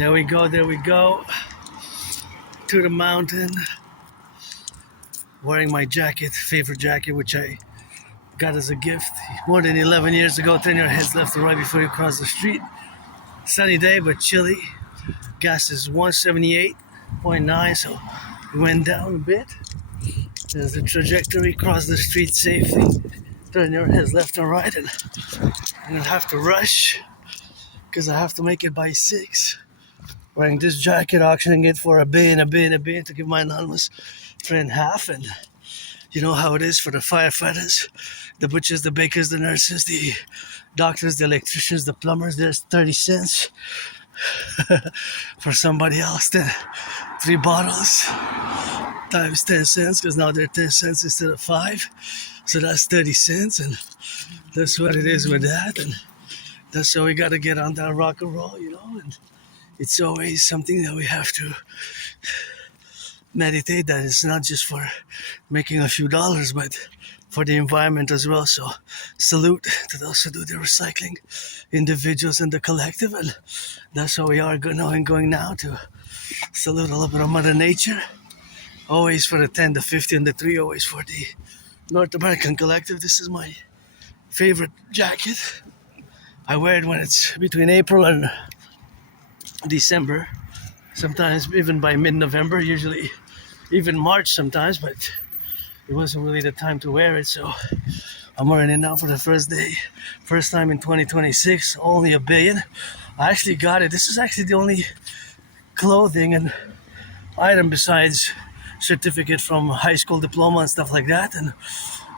There we go, to the mountain, wearing my jacket, favorite jacket, which I got as a gift more than 11 years ago. Turn your heads left and right before you cross the street. Sunny day, but chilly. Gas is 178.9, so we went down a bit. There's the trajectory, cross the street safely. Turn your heads left and right, and I'm gonna have to rush because I have to make it by 6. Wearing this jacket, auctioning it for a bin to give my anonymous friend half. And you know how it is for the firefighters, the butchers, the bakers, the nurses, the doctors, the electricians, the plumbers. There's 30 cents. For somebody else, then 3 bottles times 10 cents, because now they're 10 cents instead of 5. So that's 30 cents, and that's what it is with that. And that's how we got to get on that rock and roll, you know. And it's always something that we have to meditate, that it's not just for making a few dollars, but for the environment as well. So salute to those who do the recycling, individuals in the collective. And that's how we are going now, to salute a little bit of Mother Nature. Always for the 10, the 50, and the 3, always for the North American collective. This is my favorite jacket. I wear it when it's between April and December, sometimes even by mid-November, usually even March sometimes, but it wasn't really the time to wear it, so I'm wearing it now for the first time in 2026, only $1 billion. I actually got it. This is actually the only clothing and item besides certificate from high school diploma and stuff like that, and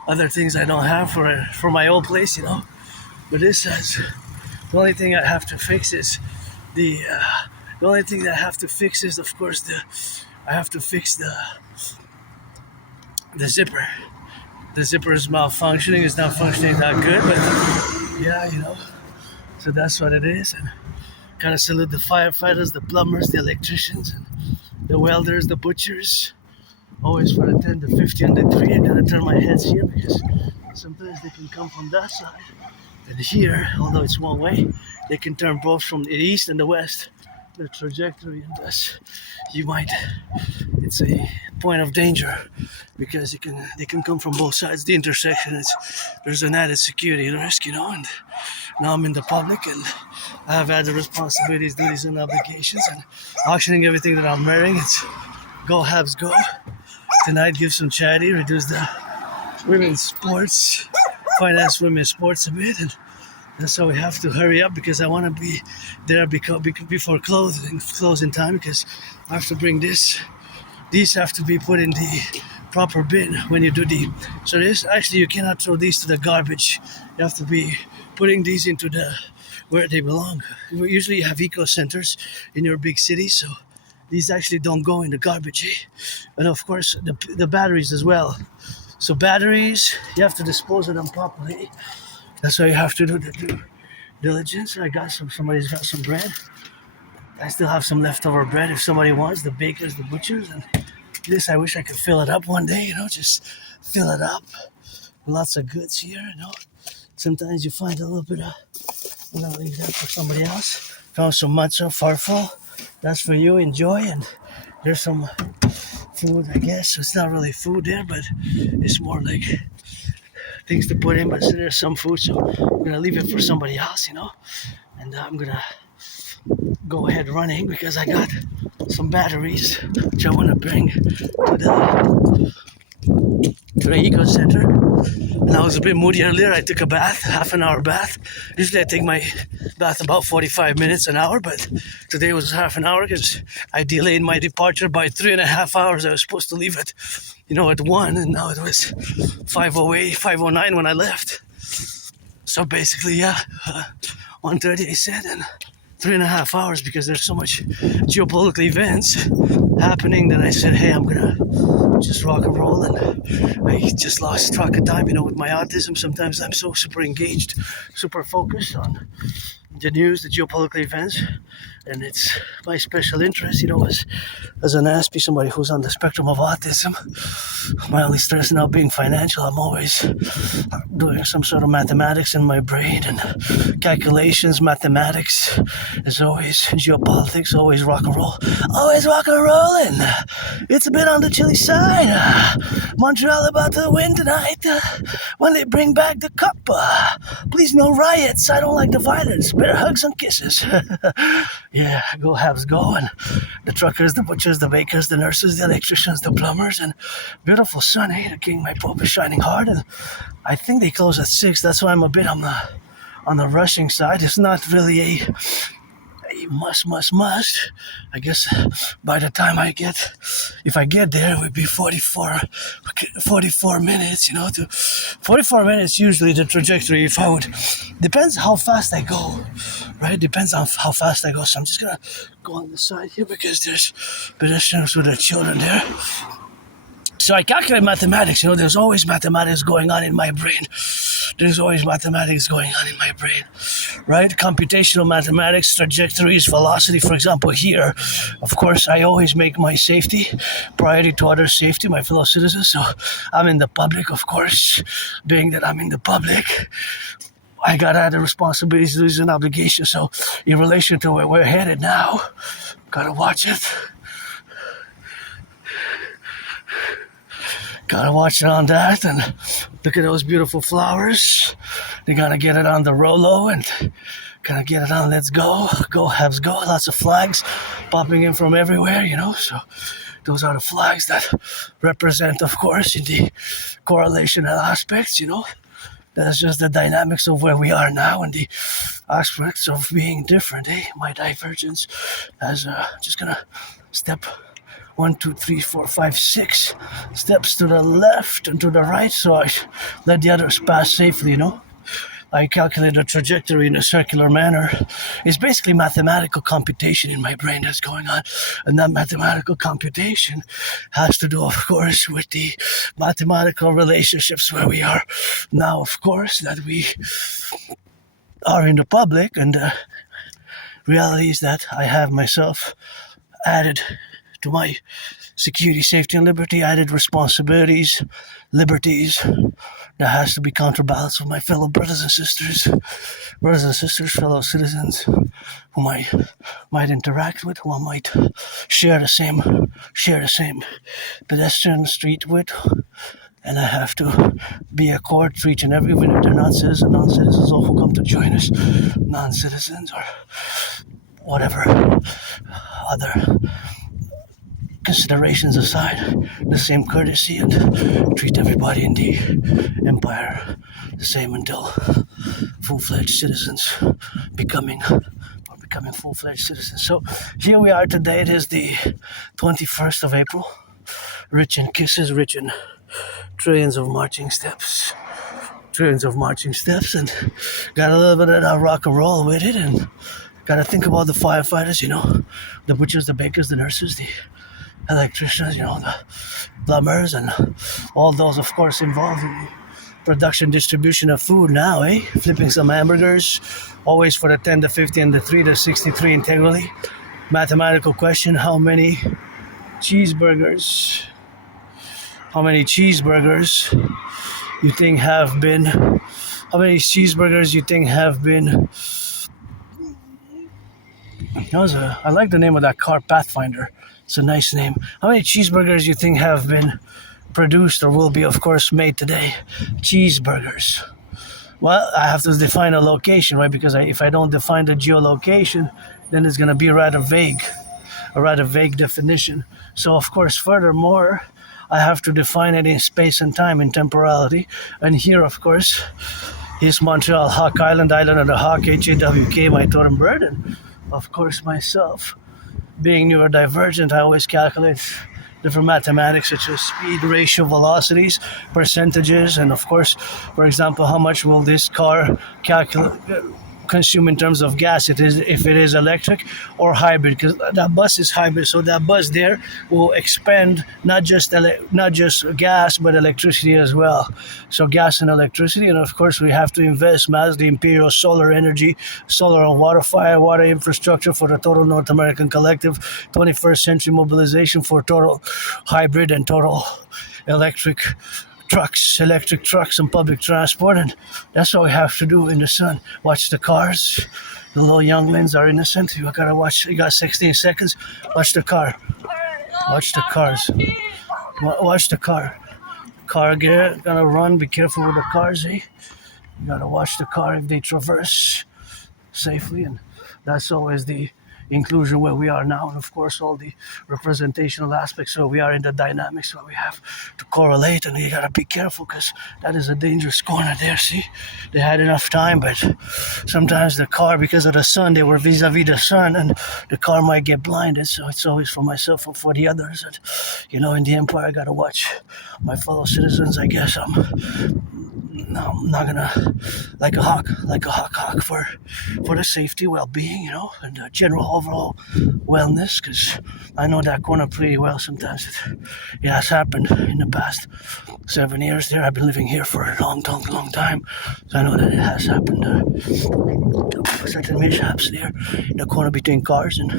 other things I don't have for my old place, you know. But this has, the only thing I have to fix is of course, I have to fix the zipper. The zipper is malfunctioning. It's not functioning that good, but yeah, you know. So that's what it is. And gotta salute the firefighters, the plumbers, the electricians, and the welders, the butchers. Always for the 10, the 50, and the 3. I gotta turn my heads here because sometimes they can come from that side. And here, although it's one way, they can turn both from the east and the west. The trajectory, and thus it's a point of danger because they can come from both sides. The intersection there's an added security risk, you know. And now I'm in the public, and I have added responsibilities, duties, and obligations, and auctioning everything that I'm wearing. It's go Habs go. Tonight, give some charity, reduce the women's sports, finance women's sports a bit, and that's how we have to hurry up because I want to be there before closing time, because I have to bring this. These have to be put in the proper bin when you do so this, actually you cannot throw these to the garbage. You have to be putting these into where they belong. We usually have eco centers in your big cities, so these actually don't go in the garbage. And of course the batteries as well. So batteries, you have to dispose of them properly. That's why you have to do the due diligence. Somebody's got some bread. I still have some leftover bread if somebody wants, the bakers, the butchers. And this, I wish I could fill it up one day, you know, just fill it up. Lots of goods here, you know. Sometimes you find a little bit of, I'll leave that for somebody else. Found some matzo, farfel. That's for you, enjoy. And there's some food, I guess. It's not really food there, but it's more like things to put in, but there's some food, so I'm gonna leave it for somebody else, you know. And I'm gonna go ahead running because I got some batteries which I want to bring to the eco center. And I was a bit moody earlier. I took a bath, half an hour bath. Usually I take my bath about 45 minutes, an hour, but today was half an hour because I delayed my departure by 3.5 hours. I was supposed to leave at 1, and now it was 5:08, 5:09 when I left. So basically, 1:30 I said, and 3.5 hours because there's so much geopolitical events happening that I said, hey, I'm gonna just rock and roll. And I just lost track of time, with my autism. Sometimes I'm so super engaged, super focused on the news, the geopolitical events, and it's my special interest, as an Aspiesque, somebody who's on the spectrum of autism. My only stress now being financial. I'm always doing some sort of mathematics in my brain and calculations. Mathematics is always geopolitics, always rock and roll, always rock and rolling. It's a bit on the chilly side. Montreal about to win tonight. When they bring back the cup, please no riots. I don't like the violence. Better hugs and kisses. Yeah, go Habs go. And the truckers, the butchers, the bakers, the nurses, the electricians, the plumbers, and beautiful sun. Hey, the king, my pope, is shining hard. And I think they close at 6. That's why I'm a bit on the rushing side. It's not really a must. I guess by the time if I get there, it would be 44 minutes, to 44 minutes usually the trajectory. Depends how fast I go, right? Depends on how fast I go. So I'm just gonna go on the side here because there's pedestrians with their children there. So I calculate mathematics, there's always mathematics going on in my brain. There's always mathematics going on in my brain, right? Computational mathematics, trajectories, velocity. For example, here, of course, I always make my safety priority to other safety, my fellow citizens. So I'm in the public, of course. Being that I'm in the public, I got added responsibilities, duties, and obligations. So in relation to where we're headed now, gotta watch it. Gotta watch it on that, and look at those beautiful flowers. They gotta get it on the Rolo and gotta get it on Let's Go. Go Habs go. Lots of flags popping in from everywhere, So those are the flags that represent, of course, in the correlational aspects, That's just the dynamics of where we are now and the aspects of being different. Hey, my divergence as just gonna step 1, 2, 3, 4, 5, 6 steps to the left and to the right, so I let the others pass safely, I calculate the trajectory in a circular manner. It's basically mathematical computation in my brain that's going on, and that mathematical computation has to do, of course, with the mathematical relationships where we are now, of course, that we are in the public, and the reality is that I have myself added to my security, safety, and liberty, added responsibilities, liberties that has to be counterbalanced with my fellow brothers and sisters, fellow citizens whom I might interact with, whom I might share the same pedestrian street with, and I have to be a court to each and every, even if they're non-citizens, all who come to join us, non-citizens or whatever other considerations aside, the same courtesy and treat everybody in the empire the same until full-fledged citizens becoming full-fledged citizens. So here we are today. It is the 21st of April. Rich in kisses, rich in trillions of marching steps, and got a little bit of that rock and roll with it, and got to think about the firefighters, the butchers, the bakers, the nurses, the electricians, the plumbers, and all those, of course, involved in the production, distribution of food now, Flipping some hamburgers, always for the 10, the 50, and the 3, the 63 integrally. Mathematical question, how many cheeseburgers you think have been I like the name of that car, Pathfinder. It's a nice name. How many cheeseburgers you think have been produced or will be, of course, made today? Cheeseburgers. Well, I have to define a location, right? Because if I don't define the geolocation, then it's going to be a rather vague definition. So, of course, furthermore, I have to define it in space and time, in temporality. And here, of course, is Montreal, Hawk Island of the Hawk, H-A-W-K, my totem bird, and of course myself. Being neurodivergent, I always calculate different mathematics such as speed, ratio, velocities, percentages, and of course, for example, how much will this car consume in terms of gas. It is if it is electric or hybrid, because that bus is hybrid. So that bus there will expend not just gas but electricity as well. So gas and electricity, and of course we have to invest mass the Imperial solar energy, solar and water infrastructure for the total North American collective 21st century mobilization for total hybrid and total electric trucks and public transport. And that's what we have to do in the sun. Watch the cars. The little younglings are innocent. You gotta watch. You got 16 seconds. Watch the car. Watch the cars. Watch the car. Car gonna run. Be careful with the cars, eh? You gotta watch the car if they traverse safely, and that's always the inclusion where we are now, and of course all the representational aspects. So we are in the dynamics where we have to correlate, and you gotta be careful because that is a dangerous corner there. See, they had enough time, but sometimes the car, because of the sun, they were vis-a-vis the sun, and the car might get blinded. So it's always for myself and for the others. And in the Empire, I gotta watch my fellow citizens. I guess I'm not gonna like a hawk for the safety, well-being, and the general overall wellness, because I know that corner pretty well. Sometimes it has happened in the past 7 years there. I've been living here for a long time, so I know that it has happened. Certain mishaps there in the corner between cars and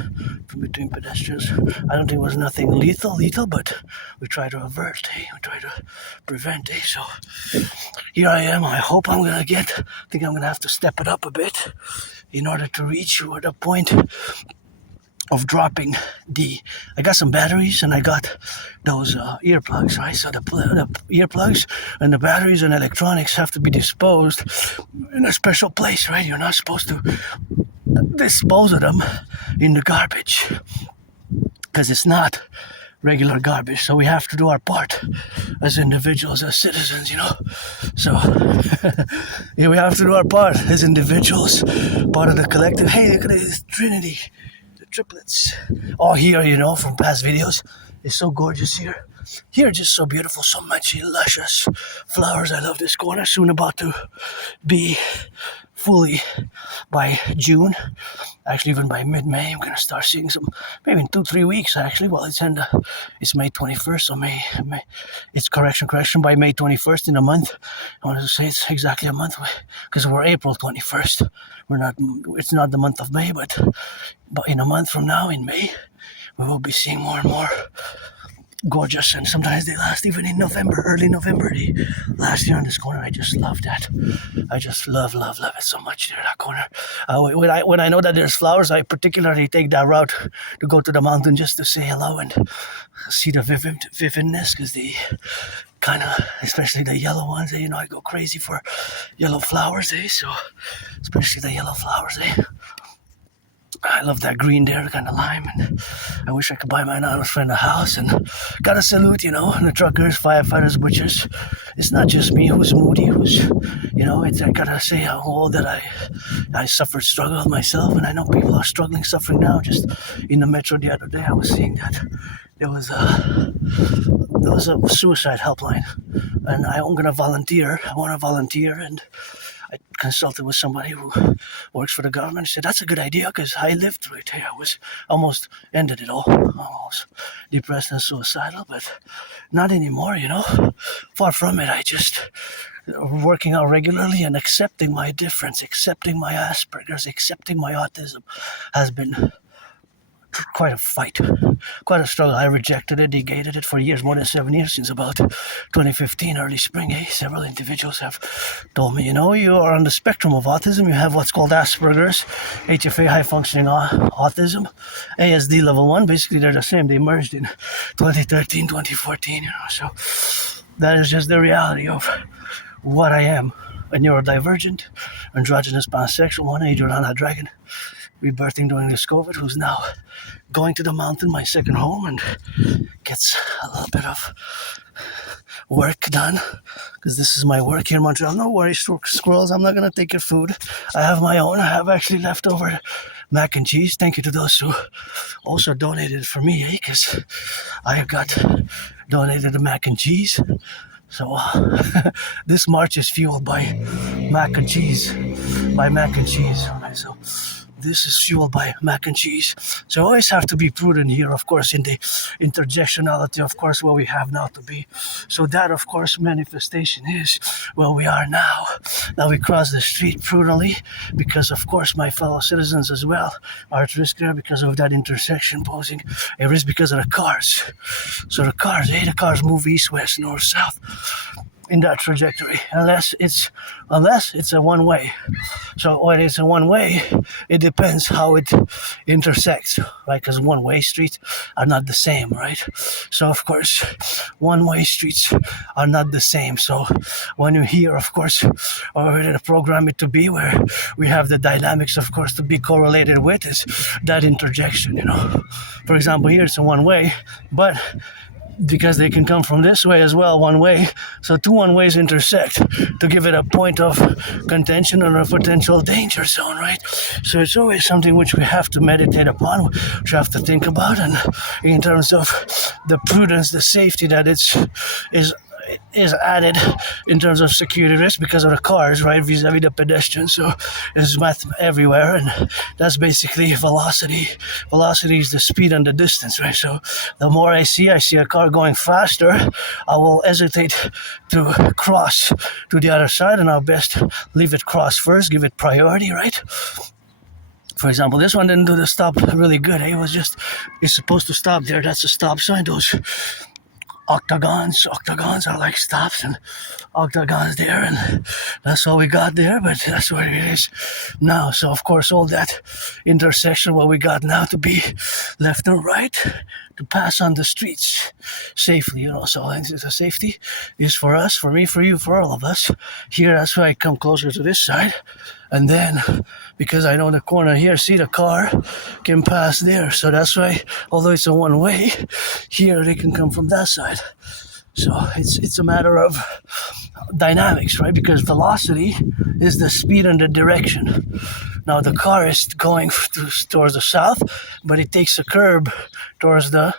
between pedestrians. I don't think it was nothing lethal, but we try to avert, we try to prevent. So here I am. I hope I think I'm gonna have to step it up a bit in order to reach the point of dropping I got some batteries, and I got those earplugs, right? So the earplugs and the batteries and electronics have to be disposed in a special place, right? You're not supposed to dispose of them in the garbage, because it's not regular garbage. So we have to do our part as individuals, as citizens, So yeah, we have to do our part as individuals, part of the collective. Hey, look at this Trinity, the triplets. All here, from past videos. It's so gorgeous here. Here, just so beautiful, so much luscious flowers. I love this corner. Soon about to be fully by June. Actually, even by mid-May, I'm gonna start seeing some. Maybe in 2-3 weeks. Actually, well, it's May 21st, so May. It's correction. By May 21st in a month. I wanted to say it's exactly a month, because we're April 21st. It's not the month of May, but in a month from now, in May, we will be seeing more and more gorgeous, and sometimes they last even in November, early November. Last year on this corner, I just love that. I just love it so much there, that corner. When I know that there's flowers, I particularly take that route to go to the mountain just to say hello and see the vividness, because the kind of, especially the yellow ones, I go crazy for yellow flowers, so especially the yellow flowers, I love that green there, kind of lime, and I wish I could buy my anonymous friend a house. And gotta salute, the truckers, firefighters, butchers. It's not just me who's moody, I gotta say how old that I struggled myself, and I know people are struggling, suffering now. Just in the metro the other day, I was seeing that there was a suicide helpline, and I'm gonna volunteer. I want to volunteer, and I consulted with somebody who works for the government. Said that's a good idea, because I lived through it. I was almost ended it all, almost depressed and suicidal, but not anymore. Far from it. I just working out regularly and accepting my difference, accepting my Asperger's, accepting my autism has been quite a fight, quite a struggle. I rejected it, negated it for years, more than 7 years, since about 2015, early spring. Several individuals have told me, you are on the spectrum of autism. You have what's called Asperger's, HFA, high functioning autism, ASD level 1. Basically, they're the same. They merged in 2013, 2014, So that is just the reality of what I am. A neurodivergent, androgynous pansexual, one-age Orana dragon, rebirthing during this COVID, who's now going to the mountain, my second home, and gets a little bit of work done, because this is my work here in Montreal. No worries, squirrels, I'm not going to take your food. I have my own. I have actually leftover mac and cheese. Thank you to those who also donated for me, because I got donated the mac and cheese. So this march is fueled by mac and cheese. right? So this is fueled by mac and cheese. So I always have to be prudent here, of course, in the interjectionality, of course, where we have now to be. So that, of course, manifestation is where we are now. Now we cross the street prudently because, of course, my fellow citizens as well are at risk there because of that intersection posing a risk because of the cars. So the cars move east, west, north, south in that trajectory, unless it's a one way. So when it's a one way, it depends how it intersects, right? Because one way streets are not the same, right? So of course, one way streets are not the same. So when you hear, of course, or to program it to be where we have the dynamics, of course, to be correlated with is that interjection, For example, here it's a one way, but because they can come from this way as well, one way. So two one ways intersect to give it a point of contention or a potential danger zone, right? So it's always something which we have to meditate upon, which we have to think about, and in terms of the prudence, the safety that is added in terms of security risk because of the cars, right, vis-a-vis the pedestrians. So there's math everywhere, and that's basically velocity. Velocity is the speed and the distance, right? So the more I see a car going faster, I will hesitate to cross to the other side, and I'll best leave it cross first, give it priority, right? For example, this one didn't do the stop really good. It's supposed to stop there. That's a stop sign. Those octagons are like stops, and octagons there, and that's all we got there, but that's what it is now. So of course all that intersection, what we got now to be left and right to pass on the streets safely, so the safety is for us, for me, for you, for all of us here. That's why I come closer to this side, and then because I know the corner here, see the car can pass there, so that's why, although it's a one way, here they can come from that side. So it's a matter of dynamics, right? Because velocity is the speed and the direction. Now the car is going towards the south, but it takes a curb towards the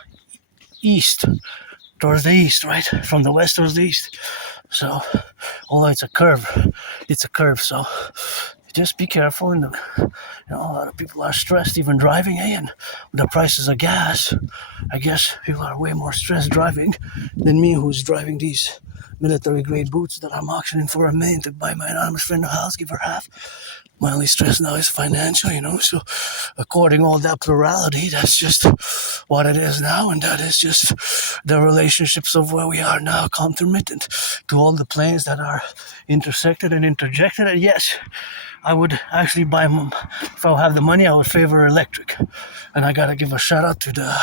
east, right? From the west towards the east. So although it's a curve, so just be careful. And a lot of people are stressed even driving, and with the prices of gas, I guess people are way more stressed driving than me, who's driving these military grade boots that I'm auctioning for $1 million to buy my anonymous friend a house, give her half. My only stress now is financial, so according to all that plurality, that's just what it is now, and that is just the relationships of where we are now, concomitant to all the planes that are intersected and interjected. And yes, I would actually buy them. If I have the money, I would favor electric. And I gotta give a shout out to the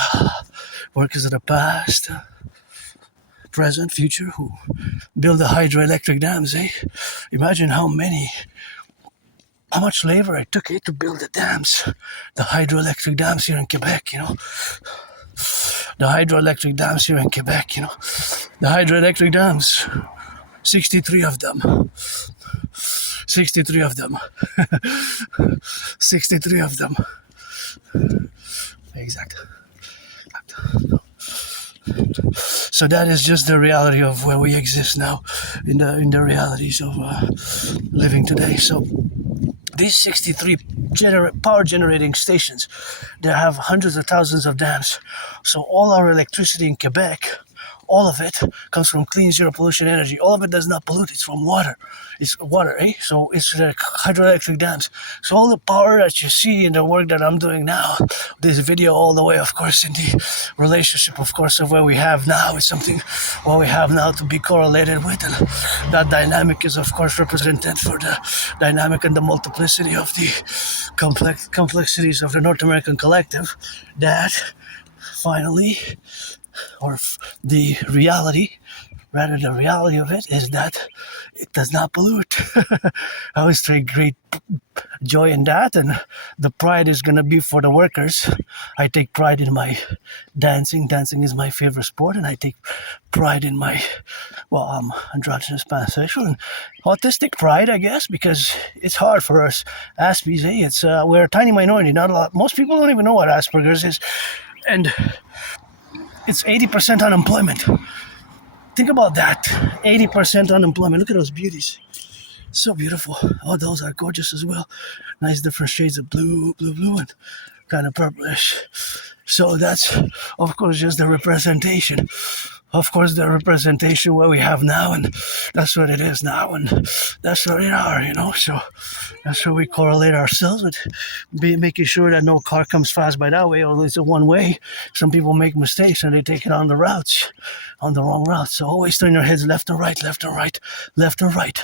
workers of the past, present, future, who build the hydroelectric dams, Imagine how much labor it took to build the dams, the hydroelectric dams here in Quebec, The hydroelectric dams here in Quebec, The hydroelectric dams, 63 of them. 63 of them. 63 of them. Exact. So that is just the reality of where we exist now, in the realities of living today. So these 63 power generating stations, they have hundreds of thousands of dams. So all our electricity in Quebec, all of it comes from clean, zero pollution energy. All of it does not pollute. It's from water. It's water, So it's the hydroelectric dams. So all the power that you see in the work that I'm doing now, this video all the way, of course, in the relationship, of course, of where we have now, is something what we have now to be correlated with. And that dynamic is, of course, represented for the dynamic and the multiplicity of the complexities of the North American collective that finally, or the reality of it is that it does not pollute. I always take great joy in that, and the pride is going to be for the workers. I take pride in my dancing. Dancing is my favorite sport, and I take pride in my, I'm androgynous, pansexual, and autistic pride, I guess, because it's hard for us Aspies. We're a tiny minority. Not a lot. Most people don't even know what Asperger's is, and it's 80% unemployment. Think about that. 80% unemployment. Look at those beauties. So beautiful. Oh, those are gorgeous as well. Nice different shades of blue, and kind of purplish. So that's, of course, just the representation. Of course, the representation what we have now, and that's what it is now, and that's what it are, So that's where we correlate ourselves with making sure that no car comes fast by that way, or it's a one way. Some people make mistakes and they take it on the wrong routes. So always turn your heads left and right, left and right, left and right.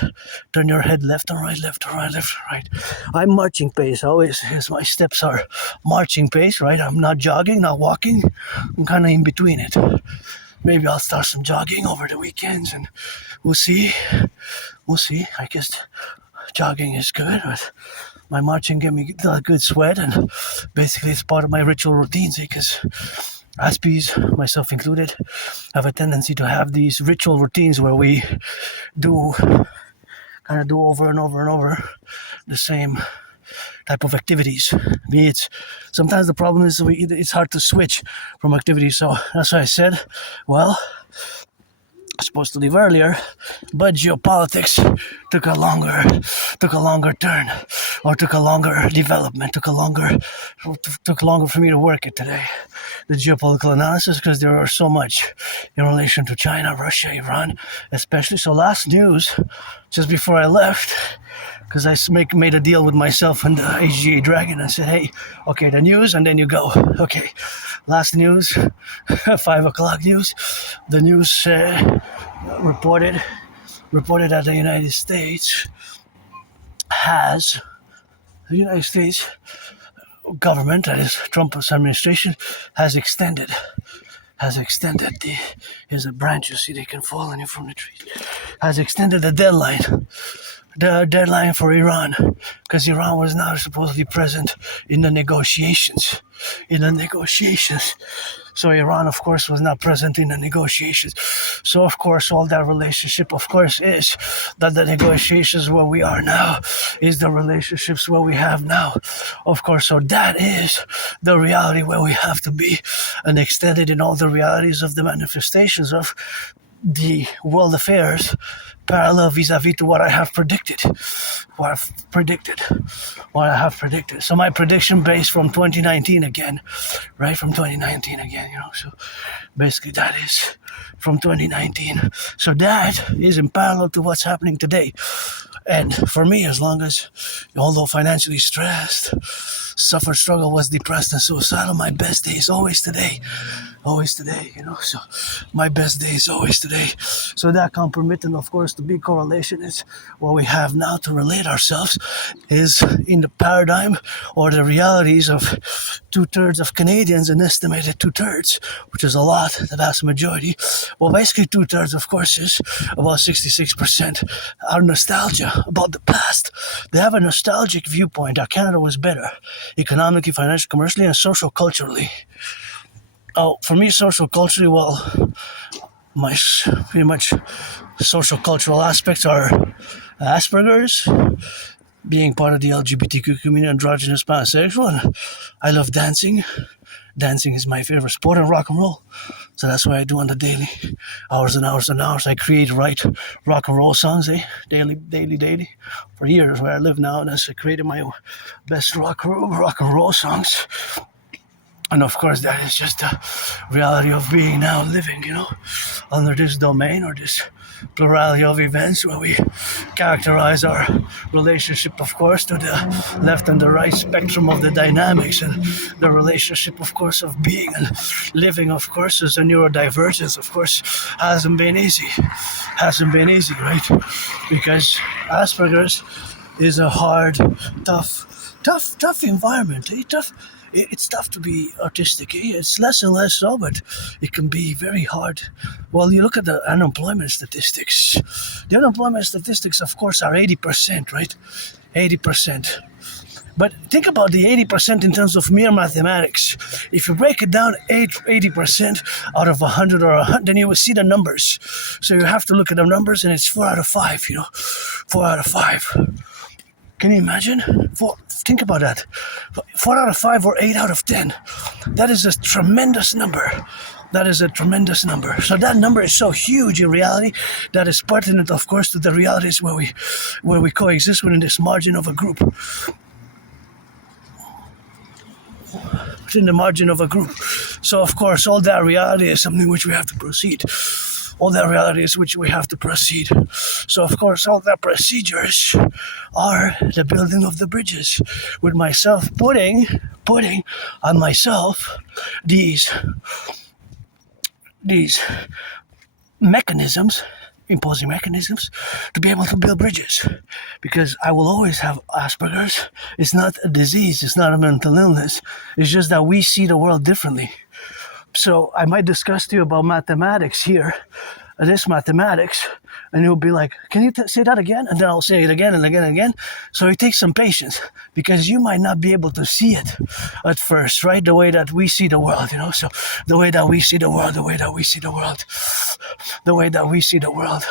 Turn your head left and right, left and right, left and right. I'm marching pace. Always, as my steps are marching pace, right? I'm not jogging, not walking. I'm kind of in between it. Maybe I'll start some jogging over the weekends, and we'll see. I guess jogging is good, but my marching gave me a good sweat, and basically it's part of my ritual routines because Aspies, myself included, have a tendency to have these ritual routines where we do over and over and over the same type of activities. Sometimes the problem is it's hard to switch from activities. So that's why I said, well, I was supposed to leave earlier, but geopolitics took a longer turn, or took a longer development, took longer for me to work it today. The geopolitical analysis, because there are so much in relation to China, Russia, Iran, especially. So last news, just before I left, because I made a deal with myself and the HGA Dragon. I said, hey, okay, the news, and then you go. Okay, last news, 5 o'clock news. The news reported that the United States government, that is Trump's administration, has extended here's a branch, you see, they can fall on you from the trees, has extended the deadline for Iran, because Iran was now supposedly present in the negotiations. So Iran, of course, was not present in the negotiations. So, of course, all that relationship, of course, is that the negotiations where we are now is the relationships where we have now. Of course, so that is the reality where we have to be, and extended in all the realities of the manifestations of the world affairs, parallel vis-a-vis to what I have predicted. So my prediction based from 2019 again, right? From 2019 again, so basically that is from 2019. So that is in parallel to what's happening today. And for me, as long as, although financially stressed, suffered, struggle, was depressed and suicidal, my best day is always today. So my best day is always today. So that concomitant, of course, the big correlation is what we have now to relate ourselves is in the paradigm or the realities of 2/3 of Canadians, an estimated 2/3, which is a lot, the vast majority. Well, basically 2/3, of course, is about 66% are nostalgia about the past. They have a nostalgic viewpoint that Canada was better, economically, financially, commercially, and social culturally. Oh, for me, social culturally, well, my pretty much social cultural aspects are Asperger's, being part of the LGBTQ community, androgynous, pansexual, and I love dancing. Dancing is my favorite sport, and rock and roll. So that's what I do on the daily, hours and hours and hours. I write rock and roll songs, daily, for years where I live now, and I created my best rock and roll songs. And of course, that is just the reality of being now living, under this domain or this plurality of events where we characterize our relationship, of course, to the left and the right spectrum of the dynamics, and the relationship, of course, of being and living, of course, as a neurodivergence, of course, hasn't been easy, right? Because Asperger's is a hard, tough environment, It's tough to be artistic. It's less and less so, but it can be very hard. Well, you look at the unemployment statistics. The unemployment statistics, of course, are 80%, right? 80%. But think about the 80% in terms of mere mathematics. If you break it down, 80% out of 100 or 100, then you will see the numbers. So you have to look at the numbers, and it's 4 out of 5, 4 out of 5. Can you imagine? Think about that. 4 out of 5 or 8 out of 10. That is a tremendous number. That is a tremendous number. So that number is so huge in reality that is pertinent, of course, to the realities where we coexist within this margin of a group. Within the margin of a group. So, of course, all that reality is something which we have to proceed. All that reality is which we have to proceed. So, of course, all that procedures are the building of the bridges. With myself putting on myself these mechanisms, imposing mechanisms, to be able to build bridges. Because I will always have Asperger's. It's not a disease, it's not a mental illness. It's just that we see the world differently. So I might discuss to you about mathematics here, this mathematics, and you'll be like, can you say that again? And then I'll say it again and again and again. So it takes some patience, because you might not be able to see it at first, right? The way that we see the world, so the way that we see the world, the way that we see the world, the way that we see the world.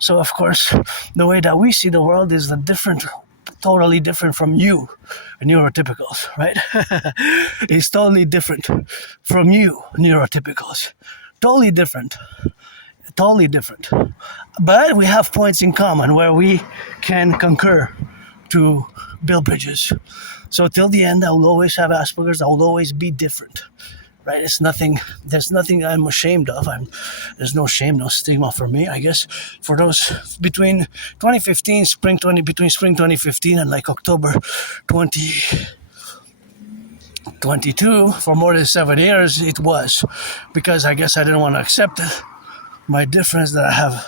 So of course, the way that we see the world is totally different from you, neurotypicals, right? It's totally different from you, neurotypicals. Totally different. But we have points in common where we can concur to build bridges. So till the end, I will always have Asperger's. I will always be different, right? There's nothing I'm ashamed of. There's no shame, no stigma for me, I guess. For those between 2015, between spring 2015 and like October 2022, for more than 7 years, it was. Because I guess I didn't want to accept my difference, that I have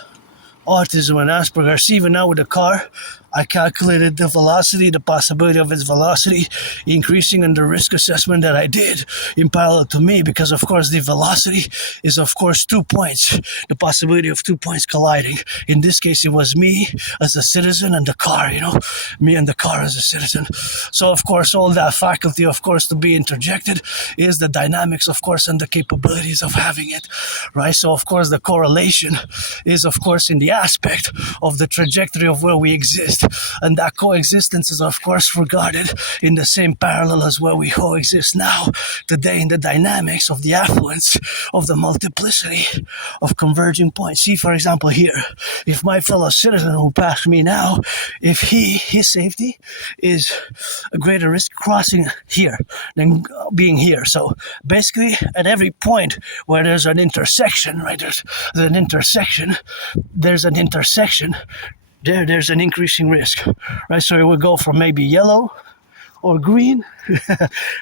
autism and Asperger's. Even now with the car, I calculated the velocity, the possibility of its velocity increasing, in the risk assessment that I did in parallel to me, because of course the velocity is of course 2 points, the possibility of 2 points colliding. In this case, it was me as a citizen and the car, me and the car as a citizen. So of course, all that faculty, of course, to be interjected is the dynamics, of course, and the capabilities of having it, right? So of course, the correlation is of course in the aspect of the trajectory of where we exist. And that coexistence is of course regarded in the same parallel as where we coexist now, today, in the dynamics of the affluence of the multiplicity of converging points. See, for example, here, if my fellow citizen who passed me now, if his safety is a greater risk crossing here than being here. So basically, at every point where there's an intersection, right, there's an intersection, there's an increasing risk, right? So it will go from maybe yellow or green,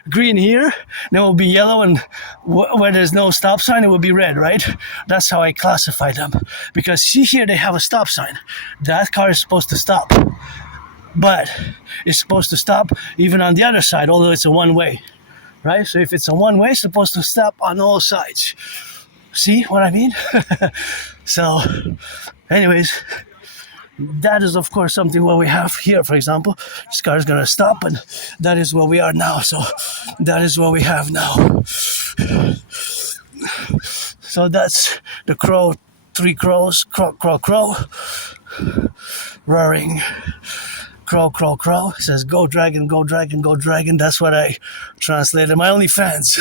green here, then it will be yellow, and where there's no stop sign, it will be red, right? That's how I classify them. Because see here, they have a stop sign. That car is supposed to stop, but it's supposed to stop even on the other side, although it's a one-way, right? So if it's a one-way, it's supposed to stop on all sides. See what I mean? So, anyways, that is of course something what we have here. For example, this car is going to stop, and that is where we are now. So that is what we have now. So that's the crow, 3 crows, crow, roaring, crow. It says, go dragon, go dragon, go dragon. That's what I translated. My OnlyFans.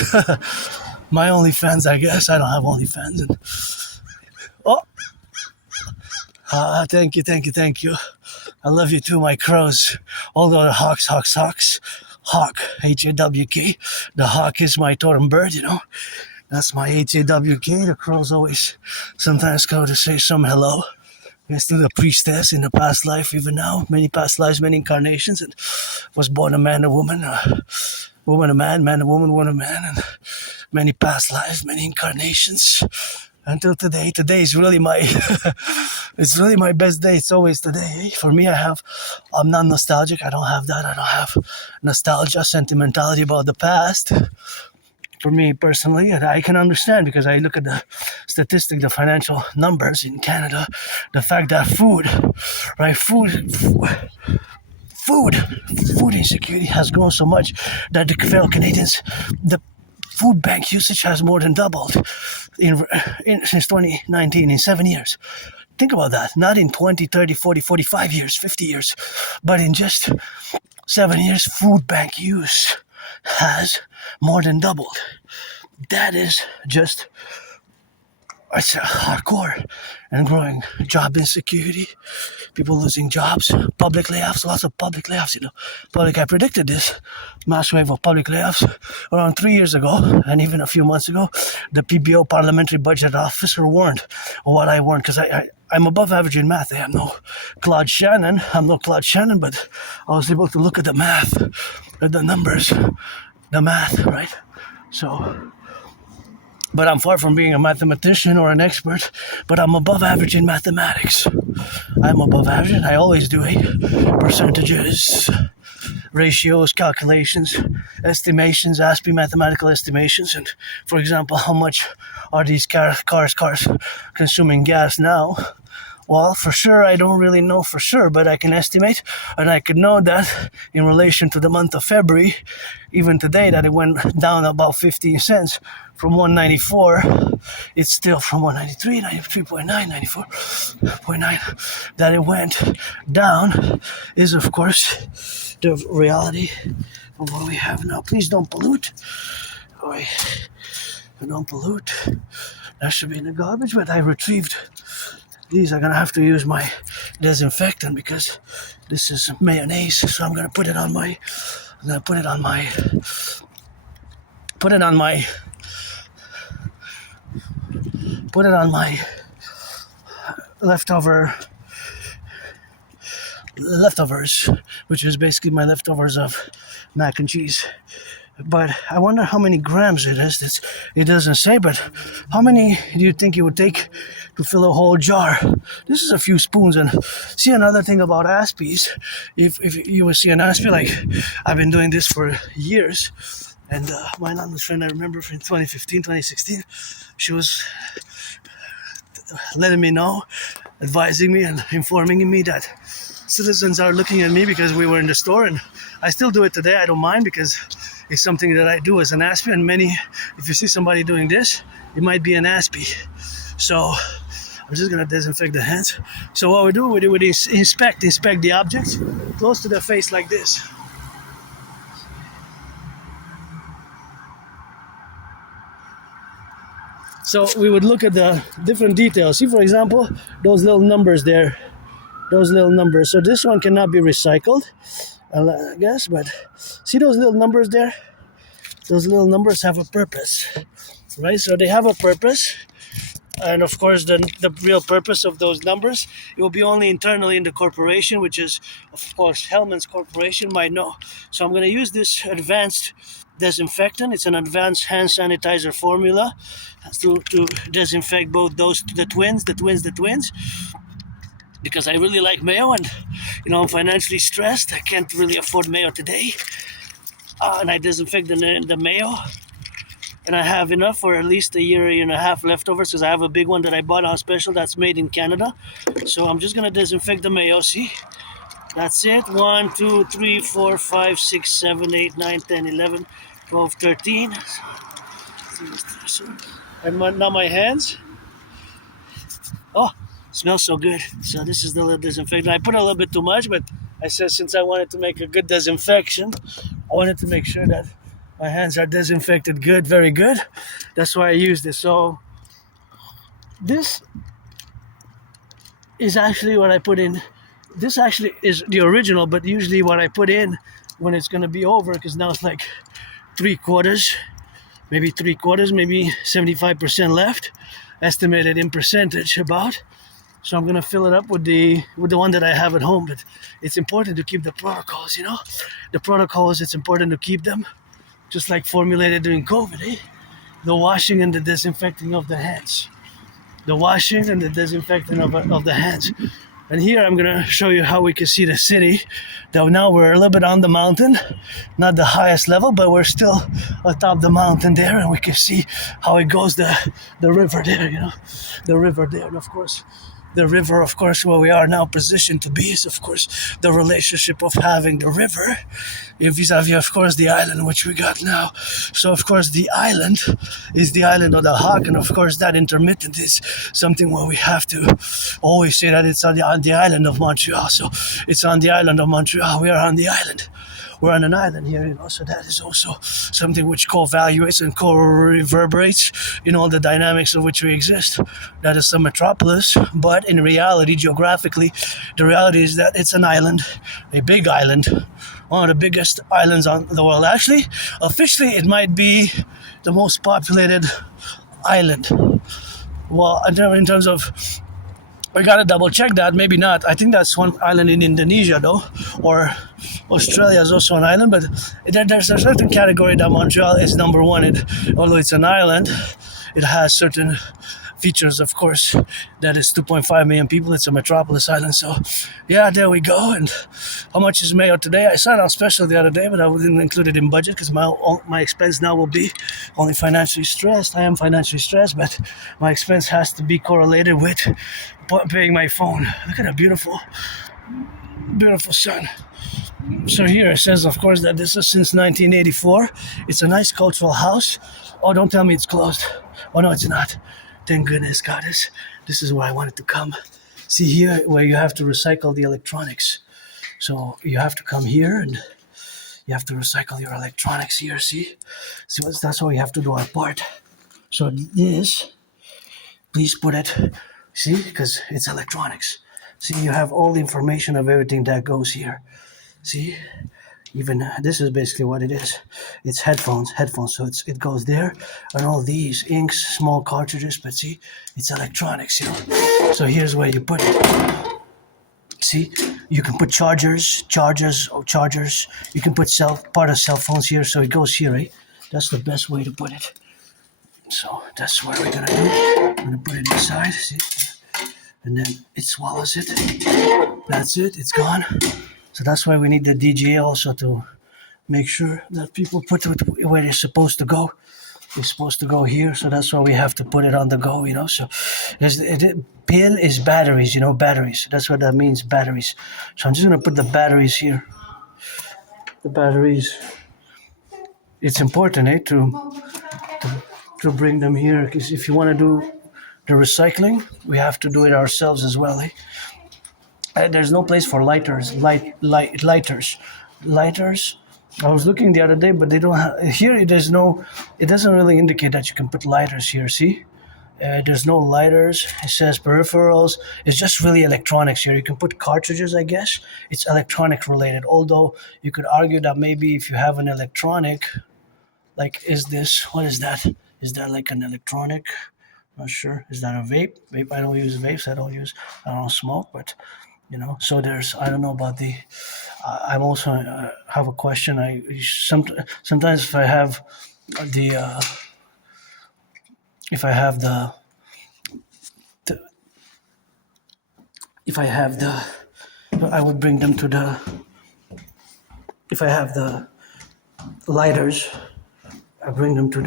My OnlyFans, I guess. I don't have OnlyFans. Thank you. I love you too, my crows. Although the hawks. Hawk, H-A-W-K. The hawk is my totem bird, That's my H-A-W-K. The crows always sometimes go to say some hello. Yes, to the priestess in the past life, even now. Many past lives, many incarnations. And was born a man, a woman, woman, a man, a woman, a man. And many past lives, many incarnations. Until today is really it's really my best day. It's always today. For me, I'm not nostalgic. I don't have that. I don't have nostalgia, sentimentality about the past. For me personally, and I can understand, because I look at the statistic, the financial numbers in Canada, the fact that food insecurity has grown so much that the fellow Canadians, the food bank usage has more than doubled since 2019, in 7 years. think about that. Not in 20, 30, 40, 45 years, 50 years, but in just 7 years, food bank use has more than doubled. That is just it's hardcore and growing job insecurity, people losing jobs, public layoffs, lots of public layoffs, Public, I predicted this mass wave of public layoffs around 3 years ago, and even a few months ago, the PBO Parliamentary Budget Officer warned what I warned, because I'm above average in math. I'm no Claude Shannon, but I was able to look at the math, at the numbers, the math, right? So, but I'm far from being a mathematician or an expert, but I'm above average in mathematics. I'm above average, and I always do percentages, ratios, calculations, estimations, Aspiesque mathematical estimations. And for example, how much are these cars consuming gas now? Well, for sure, I don't really know for sure, but I can estimate, and I could know that in relation to the month of February, even today, that it went down about 15 cents from 194. It's still from 193, 93.9, 94.9. That it went down is, of course, the reality of what we have now. Please don't pollute. Don't pollute. That should be in the garbage, but I retrieved. These are gonna have to use my disinfectant because this is mayonnaise. So I'm gonna put it on my leftovers, which is basically my leftovers of mac and cheese. But I wonder how many grams it is. It doesn't say, but how many do you think it would take to fill a whole jar? This is a few spoons. And see, another thing about Aspies, if you will see an Aspie, like I've been doing this for years, and my anonymous friend, I remember from 2015, 2016, she was letting me know, advising me and informing me that citizens are looking at me because we were in the store, and I still do it today. I don't mind because it's something that I do as an Aspie, and if you see somebody doing this, it might be an Aspie. So I'm just gonna disinfect the hands. So what we do, we inspect the objects close to the face like this. So we would look at the different details. See, for example, those little numbers there. So this one cannot be recycled, I guess, but see those little numbers there? Those little numbers have a purpose, right? So they have a purpose, and of course the real purpose of those numbers, it will be only internally in the corporation, which is, of course, Hellman's Corporation might know. So I'm going to use this advanced disinfectant. It's an advanced hand sanitizer formula to disinfect both the twins, because I really like mayo, and I'm financially stressed. I can't really afford mayo today, and I disinfect the mayo, and I have enough for at least a year and a half leftovers, because I have a big one that I bought on special that's made in Canada. So I'm just gonna disinfect the mayo. See, that's it. 1, 2, 3, 4, 5, 6, 7, 8, 9, 10, 11, 12, 13. And now my hands. Oh, smells so good. So this is the little disinfectant. I put a little bit too much, but I said since I wanted to make a good disinfection, I wanted to make sure that my hands are disinfected good, very good. That's why I used this. So this is actually what I put in. This actually is the original, but usually what I put in when it's going to be over, because now it's like 3/4, maybe 75% left, estimated in percentage about. So I'm gonna fill it up with the one that I have at home. But it's important to keep the protocols, The protocols, it's important to keep them, just like formulated during COVID, The washing and the disinfecting of the hands. The washing and the disinfecting of the hands. And here I'm gonna show you how we can see the city. Though now we're a little bit on the mountain, not the highest level, but we're still atop the mountain there, and we can see how it goes, the river there, the river there. And of course, the river, of course, where we are now positioned to be is, of course, the relationship of having the river vis-a-vis, of course, the island which we got now. So, of course, the island is the island of the Hawk, and of course, that intermittent is something where we have to always say that it's on the island of Montreal. So, it's on the island of Montreal. We are on the island. We're on an island here, so that is also something which co-evaluates and co-reverberates in all the dynamics of which we exist. That is the metropolis, but in reality, geographically, the reality is that it's an island, a big island, one of the biggest islands on the world. Actually, officially, it might be the most populated island. Well, in terms of, we gotta double check that. Maybe not. I think that's one island in Indonesia, though, or Australia is also an island. But there's a certain category that Montreal is number one. Although it's an island, it has certain features, of course. That is 2.5 million people. It's a metropolis island. So, yeah, there we go. And how much is mayo today? I signed out special the other day, but I didn't include it in budget because my expense now will be only financially stressed. I am financially stressed, but my expense has to be correlated with paying my phone. Look at that beautiful sun. So here it says, of course, that this is since 1984. It's a nice cultural house. Oh, don't tell me it's closed. Oh, no, it's not. Thank goodness, goddess. This is where I wanted to come. See here where you have to recycle the electronics. So you have to come here and you have to recycle your electronics here, see? That's why we have to do our part. So this, please put it, see, because it's electronics. See, you have all the information of everything that goes here. See? Even this is basically what it is. It's headphones. So it goes there, and all these inks, small cartridges. But see, it's electronics, So here's where you put it. See, you can put chargers. You can put part of cell phones here, so it goes here, right? That's the best way to put it. So that's what we're gonna do. I'm gonna put it inside. See, and then it swallows it. That's it. It's gone. So that's why we need the DGA also to make sure that people put it where they're supposed to go. It's supposed to go here, so that's why we have to put it on the go, So PIL is batteries, batteries. That's what that means, batteries. So I'm just going to put the batteries here. The batteries. It's important, to bring them here, because if you want to do the recycling, we have to do it ourselves as well, There's no place for lighters. Lighters. I was looking the other day, but they don't have here. It doesn't really indicate that you can put lighters here. See, there's no lighters. It says peripherals. It's just really electronics here. You can put cartridges, I guess. It's electronic related. Although you could argue that maybe if you have an electronic, like, what is that? Is that like an electronic? Not sure. Is that a vape? I don't use vapes. I don't smoke, but. So I don't know about the. I'm also have a question. Sometimes if I have I would bring them to the. If I have the lighters, I bring them to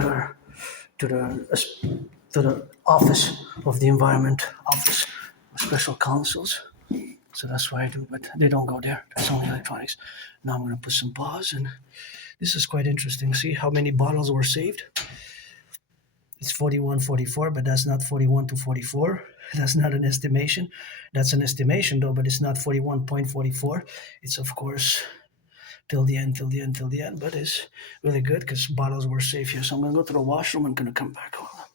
the office of the environment, office of special counsels. So that's what I do, but they don't go there. That's only electronics. Now I'm going to put some pause, and this is quite interesting. See how many bottles were saved? It's 4144, but that's not 41 to 44. That's not an estimation. That's an estimation, though, but it's not 41.44. It's, of course, till the end, but it's really good because bottles were saved here. So I'm going to go to the washroom. I'm going to come back. Hold on.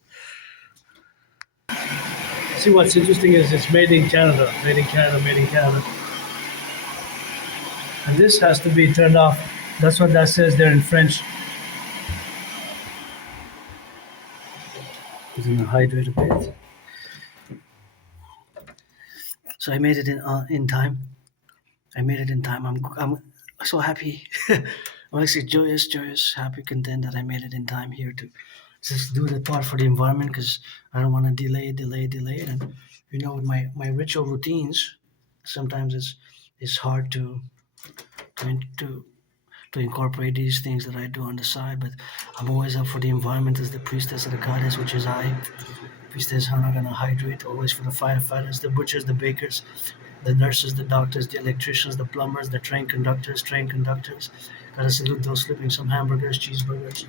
See, what's interesting is it's made in Canada. And this has to be turned off. That's what that says there in French. I'm going to hydrate a bit. So I made it in time. I'm so happy. I'm actually joyous, happy, content that I made it in time here to just do the part for the environment, because I don't want to delay it. And with my ritual routines, sometimes it's hard to incorporate these things that I do on the side. But I'm always up for the environment as the priestess of the goddess, which is I. If he stays hot, I'm gonna hydrate. Always for the firefighters, the butchers, the bakers, the nurses, the doctors, the electricians, the plumbers, the train conductors. Gotta salute those flipping some hamburgers, cheeseburgers.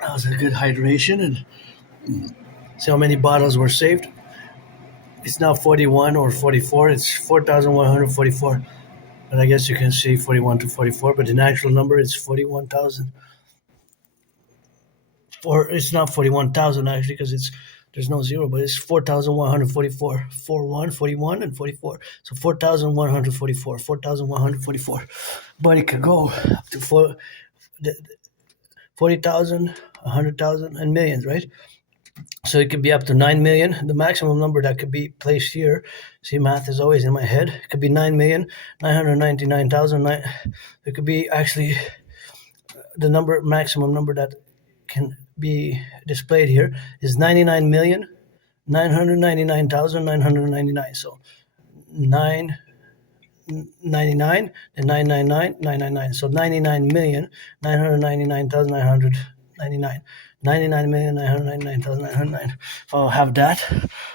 That was a good hydration, and see how many bottles were saved. It's now 41 or 44. It's 4,144. But I guess you can see 41 to 44. But the actual number is 41,000. Or it's not 41,000 actually, because there's no zero, but it's 4,144. 41, 41, and 44. So 4,144. 4,144. But it could go up to 40,000, 100,000, and millions, right? So it could be up to 9 million. The maximum number that could be placed here, see, math is always in my head. It could be 9,999,000. It could be actually the maximum number that can be displayed here is 99,999,999. So 999 and 999, 999. So 99,999,999. 99,999,999. If I'll have that,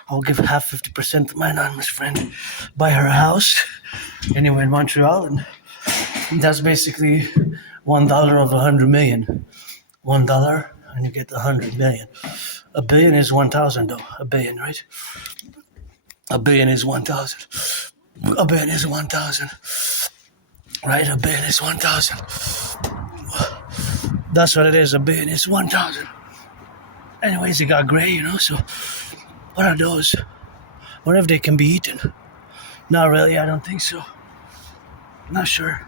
I'll give half 50% to my anonymous friend, buy her a house anywhere in Montreal, and that's basically $1 of 100 million. $1 and you get 100 million. A billion is 1,000 though. A billion, right? A billion is 1,000. A billion is 1,000. Right? A billion is 1,000. That's what it is. A billion is 1,000. Anyways, it got gray, so what are those? What if they can be eaten? Not really, I don't think so. Not sure.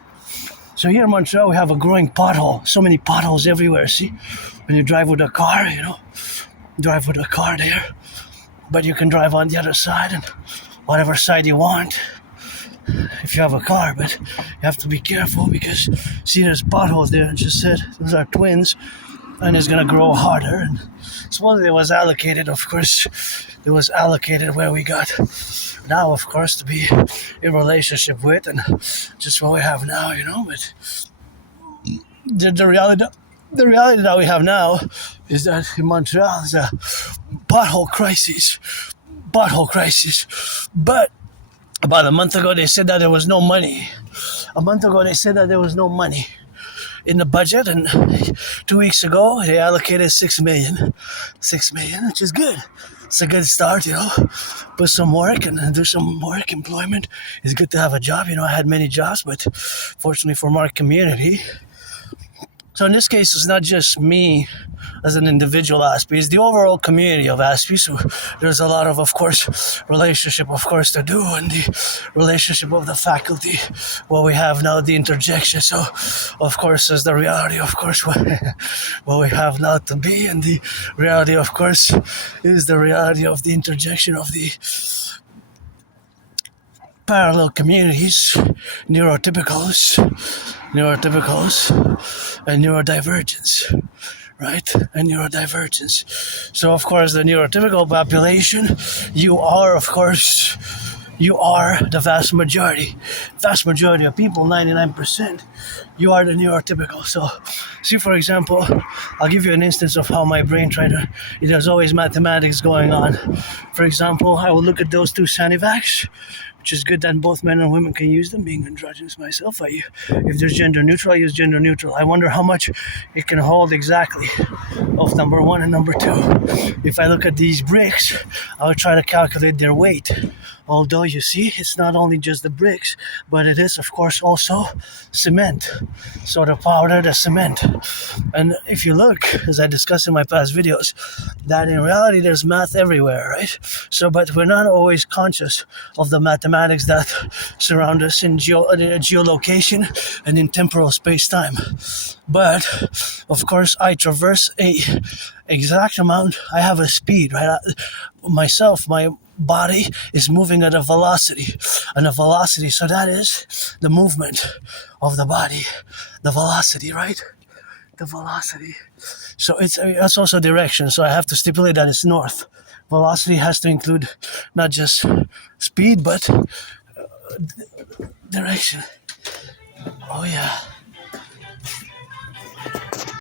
So here in Montreal, we have a growing pothole. So many potholes everywhere, see? When you drive with a car, drive with a car there. But you can drive on the other side and whatever side you want if you have a car. But you have to be careful because, see, there's potholes there. I just said those are twins. And it's going to grow harder. And supposedly it was allocated, of course. It was allocated where we got now, of course, to be in relationship with, and just what we have now, But the reality that we have now is that in Montreal is a pothole crisis. But about a month ago, they said that there was no money. In the budget, and 2 weeks ago they allocated 6 million, which is good. It's a good start, Put some work and do some work. Employment. It's good to have a job. I had many jobs, but fortunately for my community. So in this case, it's not just me as an individual Aspie, it's the overall community of Aspie. So there's a lot of course, relationship, of course, to do, and the relationship of the faculty, what we have now, the interjection. So, of course, is the reality, of course, what we have now to be, and the reality, of course, is the reality of the interjection of the parallel communities, neurotypicals, and neurodivergence, right? And neurodivergence. So, of course, the neurotypical population, you are the vast majority of people, 99%, you are the neurotypical. So, see, for example, I'll give you an instance of how my brain there's always mathematics going on. For example, I will look at those two Sanivacs, which is good that both men and women can use them, being androgynous myself. If there's gender neutral, I use gender neutral. I wonder how much it can hold exactly of number one and number two. If I look at these bricks, I would try to calculate their weight. Although you see, it's not only just the bricks, but it is, of course, also cement. So the powder, the cement. And if you look, as I discussed in my past videos, that in reality there's math everywhere, right? So, but we're not always conscious of the mathematics that surround us in geolocation and in temporal space-time. But, of course, I traverse a exact amount. I have a speed, right? Myself, my body is moving at a velocity, so that is the movement of the body, the velocity, right? The velocity. So that's also direction, so I have to stipulate that it's north. Velocity has to include not just speed but direction. Oh yeah.